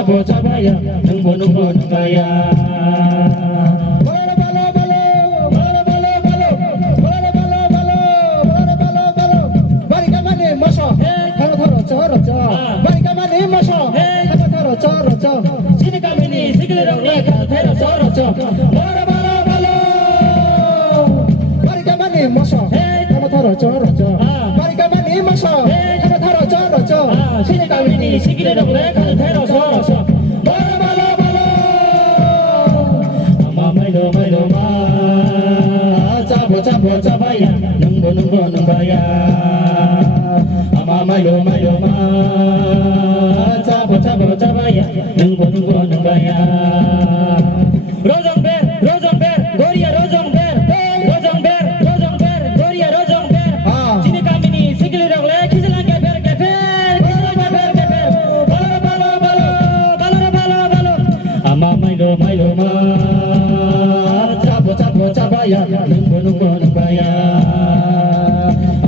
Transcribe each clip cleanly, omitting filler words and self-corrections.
잡어 잡아야 능 보는 거는 거야 시기를 그래 가도 태로서 말로 잡어 잡아야 능 보는 거는 거야 말로 잡어 잡아야 능 보는 거는 거야 로정벨 노리야 로정벨 노리야 로정벨 지니까미니 시기를 그래 키슬랑게 잡어 잡아야 능 보는 거는 거야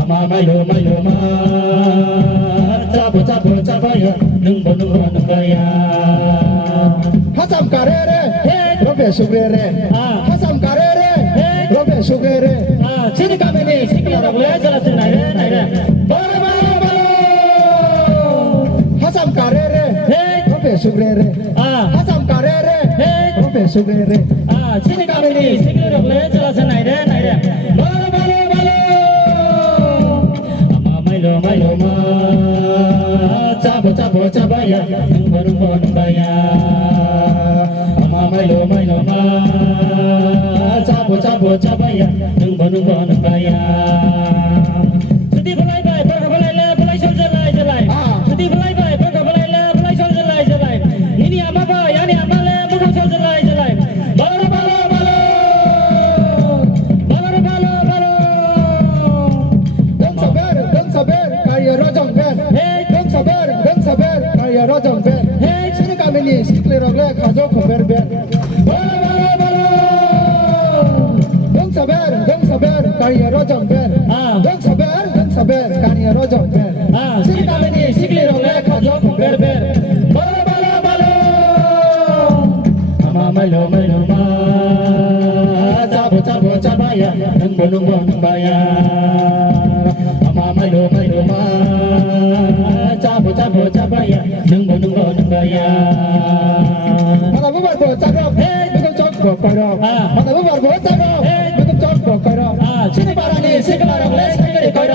말로 잡어 잡아야 능 보는 거는 거야 하삼 까레레 로베 수그레레 하삼 까레레 로베 수그레레 지니까미니 시기라고 해 잘했어 나이래 하삼 까레레 로베 수그레레 하삼 까레레 로베 수그레레 지니까미니 시기라고 해 잘했어 나이래 말로 잡어 잡아야 능 보는 거는 거야 말로 잡어 잡아야 능 보는 거는 거야 스티 플라이 바이 버거 플라이 플라이 솔절라이 절라이 스티 플라이 바이 버거 플라이 솔절라이 절라이 니니 아마바 야니 아말레 무슨 솔절라이 절라이 발로 덩사벨 가리야 로정벨 덩사벨 가리야 로정벨 지니까미니 시클레로글레 가족 컴벨벨 덩사벨 가리야 로정벨 덩사벨 가리야 로정벨 지니까미니 시클레로글레 가족 컴벨벨 말로 잡어 잡아야 능 보는 거는 거야 말로 잡어 잡아야 능 보는 거는 거야 하나 부발보 짜고 무슨 쪽고 거려 하나 부발보 짜고 무슨 쪽고 거려 지니바라니 시그마라고 내 생각이 거려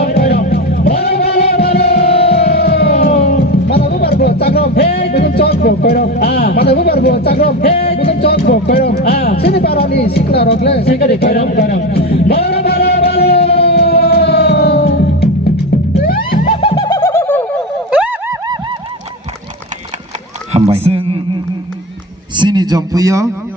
하나 부발보 짜고 무슨 쪽고 거려 하나 부발보 짜고 무슨 쪽고 거려 지니바라니 시그마라고 내 생각이 거려 Sini jump ya